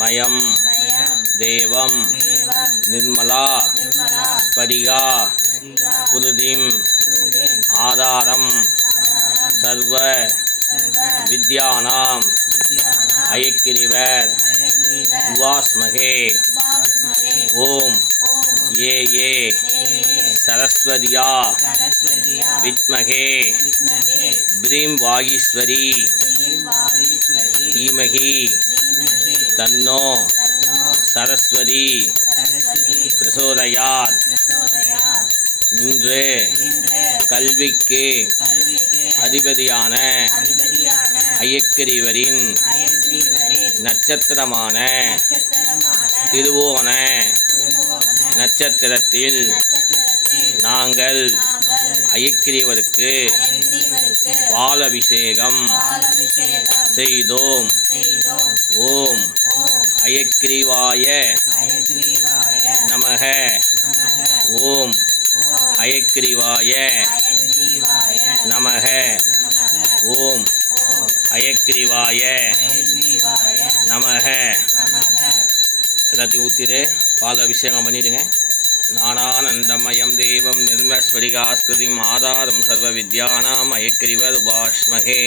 மயம் தேவம் நிர்மலா ஸ்படிகா குருதிம் ஆதாரம் சர்வ வித்யானாம் அயக்கிரிவர் உவாஸ்மகே ஓம் ஏ சரஸ்வதியா வித்மகே ப்ரீம் வாகீஸ்வரி தீமகி தன்னோ சரஸ்வதி பிரசோதயாத் இன்று கல்விக்கு அதிபதியான அயக்கிரிவரின் நட்சத்திரமான திருவோண நட்சத்திரத்தில் நாங்கள் அயக்கிரிவருக்கு பாலபிஷேகம் செய்தோம். ஓம் அயக்கிரிவாய நமக. ஓம் அயக்கிரிவாய நமக. ஓம் அயக்கிரிவாய நமக. எல்லாத்தையும் ஊற்றிட்டு பால் அபிஷேகம் பண்ணிடுங்க. ஞானானந்தமயம் தேவம் நிர்மஸ்படிகாஸ்கிருதிம் ஆதாரம் சர்வ வித்யானாம் அயக்கிரிவர் உபாஸ்மகே.